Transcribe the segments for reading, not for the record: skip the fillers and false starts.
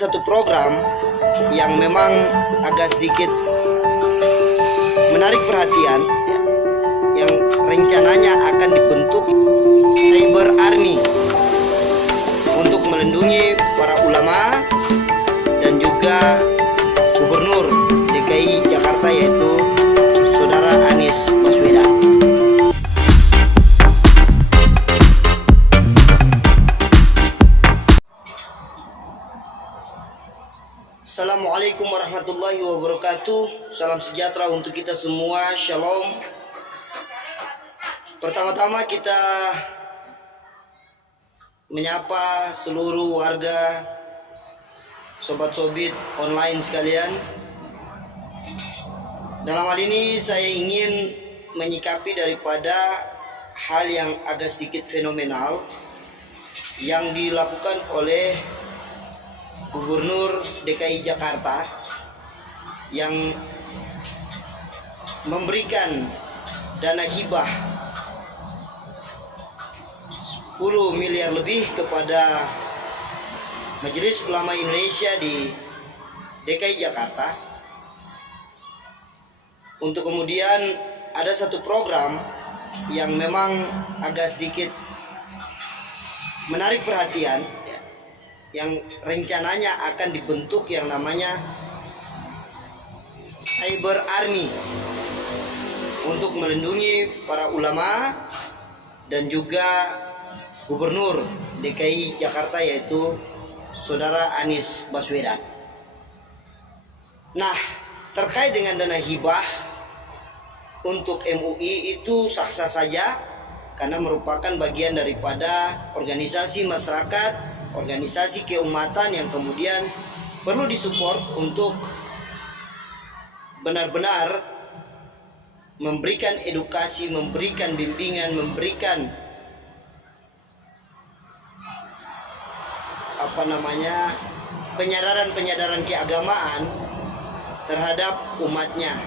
satu program yang memang agak sedikit menarik perhatian, ya, yang rencananya akan dibentuk Cyber Army untuk melindungi para ulama dan juga Gubernur DKI Jakarta, yaitu Saudara Anies Baswedan. Assalamualaikum warahmatullahi wabarakatuh. Salam sejahtera untuk kita semua. Shalom. Pertama-tama kita menyapa seluruh warga, sobat-sobit online sekalian. Dalam hal ini saya ingin menyikapi daripada hal yang agak sedikit fenomenal yang dilakukan oleh Gubernur DKI Jakarta yang memberikan dana hibah 10 miliar lebih kepada Majelis Ulama Indonesia di DKI Jakarta, untuk kemudian ada satu program yang memang agak sedikit menarik perhatian, yang rencananya akan dibentuk yang namanya Cyber Army untuk melindungi para ulama dan juga Gubernur DKI Jakarta, yaitu Saudara Anies Baswedan. Nah, terkait dengan dana hibah untuk MUI itu sah-sah saja karena merupakan bagian daripada organisasi masyarakat, organisasi keumatan yang kemudian perlu disupport untuk benar-benar memberikan edukasi, memberikan bimbingan, memberikan penyadaran keagamaan terhadap umatnya,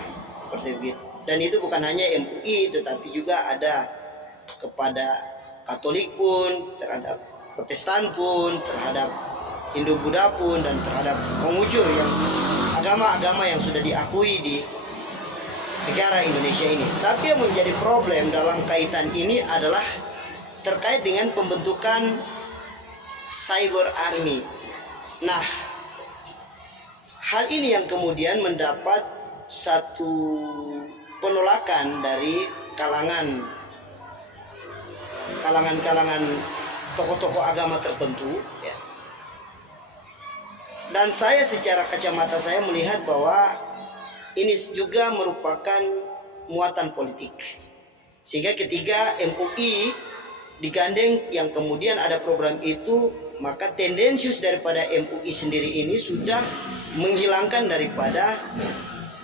seperti itu. Dan itu bukan hanya MUI, tetapi juga ada kepada Katolik pun, terhadap Protestan pun, terhadap Hindu Buddha pun, dan terhadap Konghucu, yang agama-agama yang sudah diakui di negara Indonesia ini. Tapi yang menjadi problem dalam kaitan ini adalah terkait dengan pembentukan Cyber Army. Nah, hal ini yang kemudian mendapat satu penolakan dari kalangan tokoh-tokoh agama tertentu, ya. Dan saya secara kacamata saya melihat bahwa ini juga merupakan muatan politik, sehingga ketika MUI digandeng yang kemudian ada program itu, maka tendensius daripada MUI sendiri ini sudah menghilangkan daripada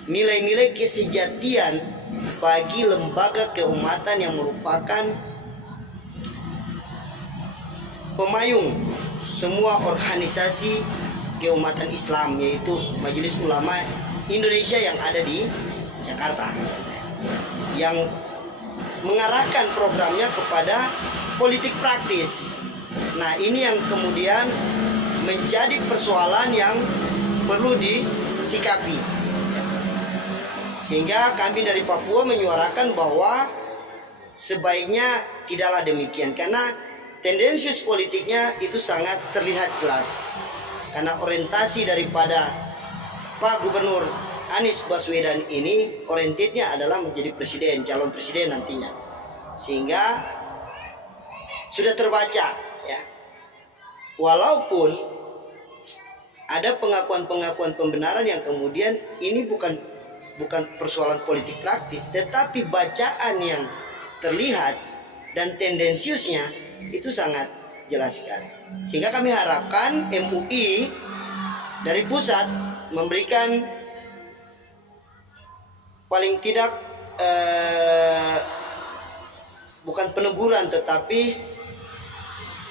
nilai-nilai kesejatian bagi lembaga keumatan yang merupakan pemayung semua organisasi keumatan Islam, yaitu Majelis Ulama Indonesia yang ada di Jakarta, yang mengarahkan programnya kepada politik praktis. Nah, ini yang kemudian menjadi persoalan yang perlu disikapi, sehingga kami dari Papua menyuarakan bahwa sebaiknya tidaklah demikian, karena tendensius politiknya itu sangat terlihat jelas, karena orientasi daripada Pak Gubernur Anies Baswedan ini orientitnya adalah menjadi presiden, calon presiden nantinya, sehingga sudah terbaca, ya. Walaupun ada pengakuan-pengakuan pembenaran yang kemudian ini bukan persoalan politik praktis, tetapi bacaan yang terlihat dan tendensiusnya itu sangat jelas sekali, sehingga kami harapkan MUI dari pusat memberikan paling tidak bukan peneguran tetapi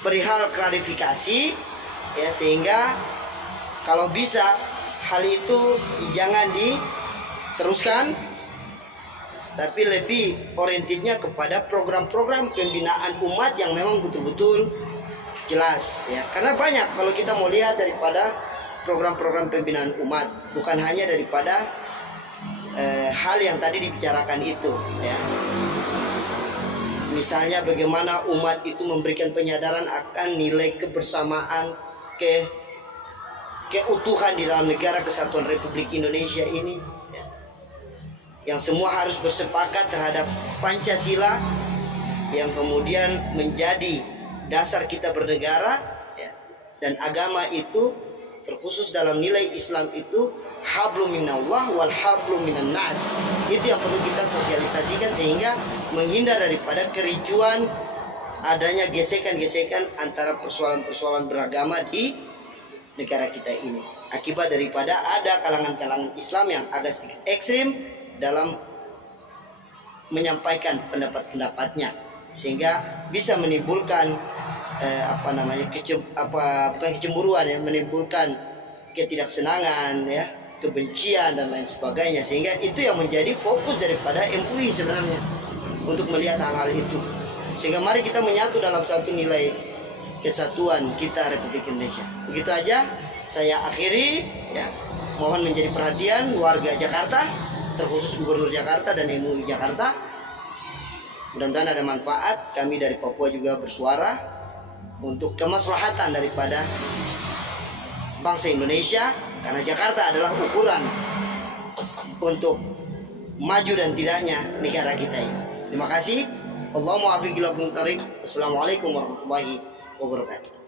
perihal klarifikasi, ya, sehingga kalau bisa hal itu jangan diteruskan, tapi lebih orientitnya kepada program-program pembinaan umat yang memang betul-betul jelas, ya. Karena banyak kalau kita mau lihat daripada program-program pembinaan umat, bukan hanya daripada hal yang tadi dibicarakan itu, ya. Misalnya bagaimana umat itu memberikan penyadaran akan nilai kebersamaan, keutuhan di dalam negara kesatuan Republik Indonesia ini, ya. Yang semua harus bersepakat terhadap Pancasila yang kemudian menjadi dasar kita bernegara, ya. Dan agama itu terkhusus dalam nilai Islam itu hablum minallah wal hablum minan nas. Itu yang perlu kita sosialisasikan sehingga menghindar daripada kericuan, adanya gesekan-gesekan antara persoalan-persoalan beragama di negara kita ini. Akibat daripada ada kalangan-kalangan Islam yang agak sedikit ekstrim dalam menyampaikan pendapat-pendapatnya, sehingga bisa menimbulkan bukan kecemburuan, ya, menimbulkan ketidaksenangan, ya, kebencian dan lain sebagainya, sehingga itu yang menjadi fokus daripada MUI sebenarnya untuk melihat hal-hal itu. Sehingga mari kita menyatu dalam satu nilai kesatuan kita Republik Indonesia. Begitu aja saya akhiri, ya. Mohon menjadi perhatian warga Jakarta, terkhusus Gubernur Jakarta dan MUI Jakarta. Mudah-mudahan ada manfaat. Kami dari Papua juga bersuara untuk kemaslahatan daripada bangsa Indonesia, karena Jakarta adalah ukuran untuk maju dan tidaknya negara kita ini. Terima kasih. Assalamualaikum warahmatullahi wabarakatuh.